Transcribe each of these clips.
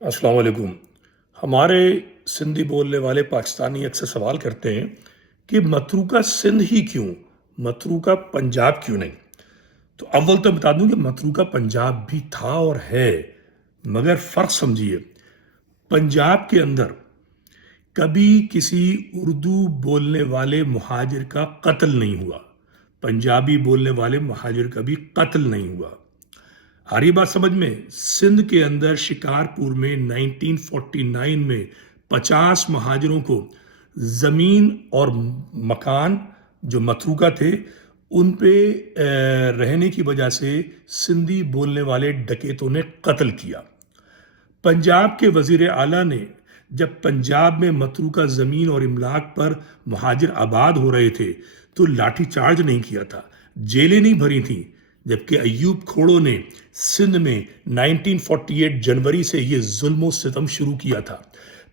अस्सलाम वालेकुम। हमारे सिंधी बोलने वाले पाकिस्तानी अक्सर सवाल करते हैं कि मतरूका सिंध ही क्यों, मतरूका पंजाब क्यों नहीं। तो अव्वल तो बता दूं कि मतरूका पंजाब भी था और है, मगर फर्क समझिए। पंजाब के अंदर कभी किसी उर्दू बोलने वाले मुहाजिर का कत्ल नहीं हुआ, पंजाबी बोलने वाले मुहाजिर का भी कत्ल नहीं हुआ। आ रही बात समझ में? सिंध के अंदर शिकारपुर में 1949 में 50 महाजरों को ज़मीन और मकान जो मतरूका थे उन पे रहने की वजह से सिंधी बोलने वाले डकैतों ने कत्ल किया। पंजाब के वजीर आला ने जब पंजाब में मतरूका ज़मीन और इमलाक पर महाजिर आबाद हो रहे थे तो लाठी चार्ज नहीं किया था, जेलें नहीं भरी थीं। जबकि अयूब खोड़ो ने सिंध में 1948 जनवरी से ये जुल्म सितम शुरू किया था।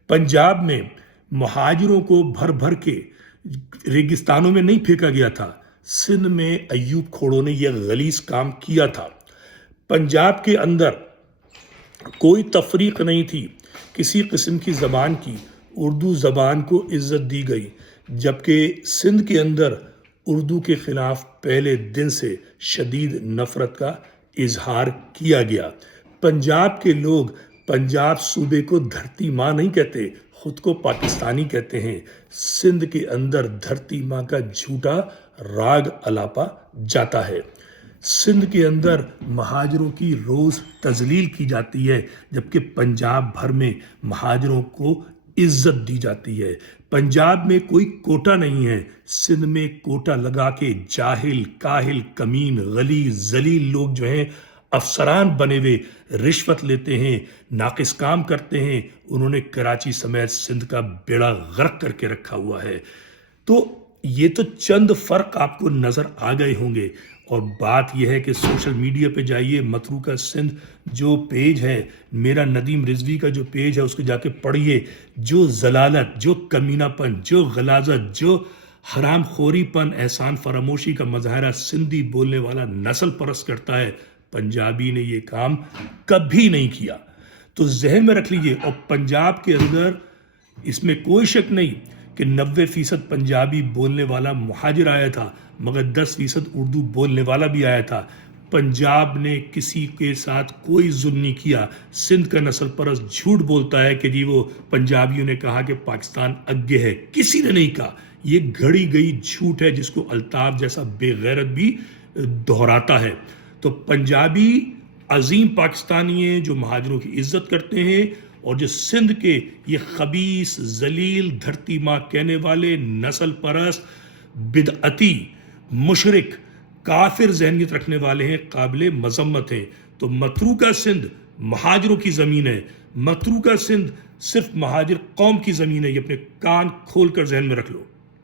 पंजाब में महाजिरों को भर भर के रेगिस्तानों में नहीं फेंका गया था, सिंध में अयूब खोड़ो ने यह गलीज काम किया था। पंजाब के अंदर कोई तफरीक नहीं थी किसी किस्म की ज़बान की, उर्दू ज़बान को इज्जत दी गई। जबकि सिंध के अंदर उर्दू के ख़िलाफ़ पहले दिन से शदीद नफ़रत का इजहार किया गया। पंजाब के लोग पंजाब सूबे को धरती माँ नहीं कहते, ख़ुद को पाकिस्तानी कहते हैं। सिंध के अंदर धरती माँ का झूठा राग अलापा जाता है। सिंध के अंदर महाजरों की रोज़ तजलील की जाती है, जबकि पंजाब भर में महाजरों को इज्जत दी जाती है। पंजाब में कोई कोटा नहीं है, सिंध में कोटा लगा के जाहिल काहिल कमीन गलीज जलील लोग जो हैं अफसरान बने हुए रिश्वत लेते हैं, नाकिस काम करते हैं। उन्होंने कराची समेत सिंध का बेड़ा गर्क करके रखा हुआ है। तो ये तो चंद फ़र्क आपको नज़र आ गए होंगे। और बात यह है कि सोशल मीडिया पे जाइए, मतरूका सिंध जो पेज है, मेरा नदीम रिजवी का जो पेज है, उसको जाके पढ़िए। जो जलालत, जो कमीनापन, जो गलाजत, जो हराम खोरीपन, एहसान फरामोशी का मज़ाहरा सिंधी बोलने वाला नस्ल परस्त करता है, पंजाबी ने ये काम कभी नहीं किया। तो जहन में रख लीजिए। और पंजाब के अंदर इसमें कोई शक नहीं कि 90% पंजाबी बोलने वाला मुहाजिर आया था, मगर 10% उर्दू बोलने वाला भी आया था। पंजाब ने किसी के साथ कोई जुल्म नहीं किया। सिंध का नस्ल परस्त झूठ बोलता है कि जी वो पंजाबियों ने कहा कि पाकिस्तान आगे है, किसी ने नहीं कहा। ये घड़ी गई झूठ है जिसको अल्ताफ जैसा बेगैरत भी दोहराता है। तो पंजाबी अजीम पाकिस्तानी हैं जो महाजरों की इज्जत करते हैं, और जो सिंध के ये खबीस जलील धरती माँ कहने वाले नस्ल परस्त बिदअती मुशरिक काफिर जहनियत रखने वाले हैं, काबिल मजम्मत हैं। तो मतरूका सिंध महाजरों की ज़मीन है, मतरूका सिंध सिर्फ महाजिर कौम की ज़मीन है। ये अपने कान खोल कर जहन में रख लो।